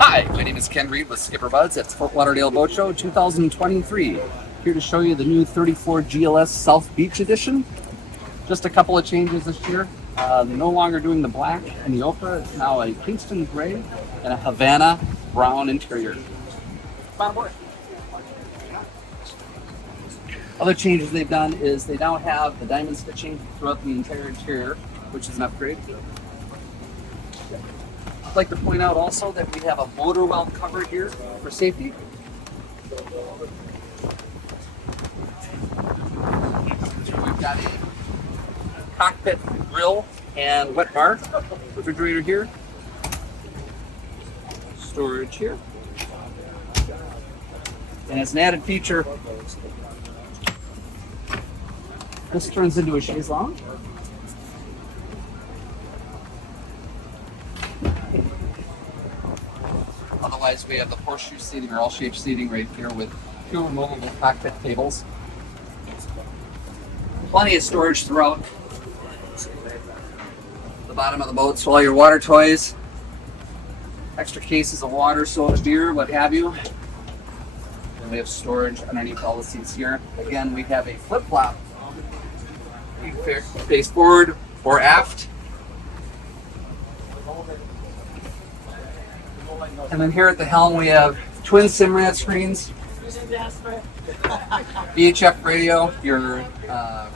Hi, my name is Ken Reed with Skipper Buds at Fort Lauderdale Boat Show 2023. Here to show you the new 34 GLS South Beach Edition. Just a couple of changes this year. No longer doing the black and the ochre. It's now a Kingston gray and a Havana brown interior. Come on board. Other changes they've done is they now have the diamond stitching throughout the entire interior, which is an upgrade. I'd like to point out also that we have a motor well cover here for safety. We've got a cockpit grill and wet bar refrigerator here. Storage here. And as an added feature, this turns into a chaise lounge. Otherwise, we have the horseshoe seating or L-shaped seating right here with two removable cockpit tables. Plenty of storage throughout the bottom of the boat, so all your water toys, extra cases of water, soda, beer, what have you. And we have storage underneath all the seats here. Again, we have a flip-flop. You can face forward or aft. And then here at the helm we have twin Simrad screens, VHF radio, your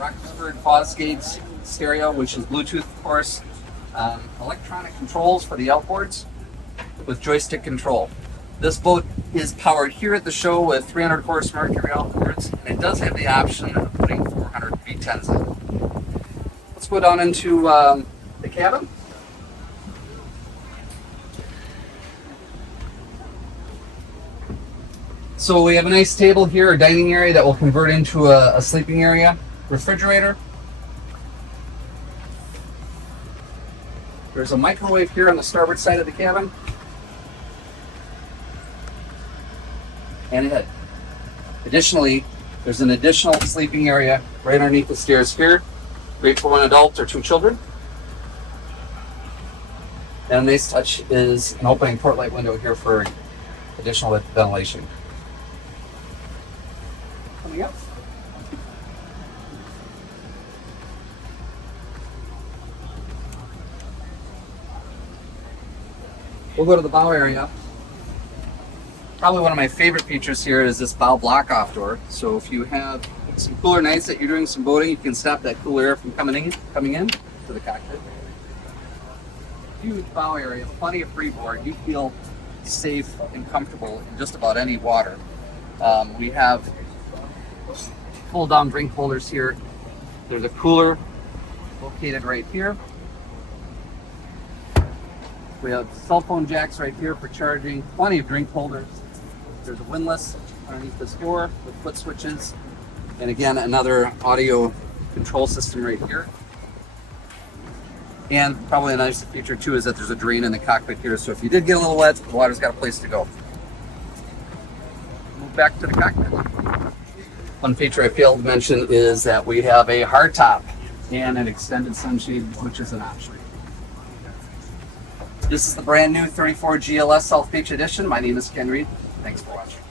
Rockford Fosgate stereo, which is Bluetooth of course, electronic controls for the outboards with joystick control. This boat is powered here at the show with 300 horse Mercury outboards, and it does have the option of putting 400 V10s in. Let's go down into the cabin. So we have a nice table here, a dining area that will convert into a sleeping area, refrigerator. There's a microwave here on the starboard side of the cabin. And a head. Additionally, there's an additional sleeping area right underneath the stairs here. Great for one adult or two children. And a nice touch is an opening port light window here for additional ventilation. Coming up. We'll go to the bow area. Probably one of my favorite features here is this bow block-off door. So if you have some cooler nights that you're doing some boating, you can stop that cool air from coming in to the cockpit. Huge bow area, plenty of freeboard. You feel safe and comfortable in just about any water. We have pull-down drink holders here. There's a cooler located right here. We have cell phone jacks right here for charging. Plenty of drink holders. There's a windlass underneath this door with foot switches. And again, another audio control system right here. And probably a nice feature too is that there's a drain in the cockpit here. So if you did get a little wet, the water's got a place to go. Move back to the cockpit. One feature I failed to mention is that we have a hardtop and an extended sunshade, which is an option. This is the brand new 34 GLS South Beach Edition. My name is Ken Reed. Thanks for watching.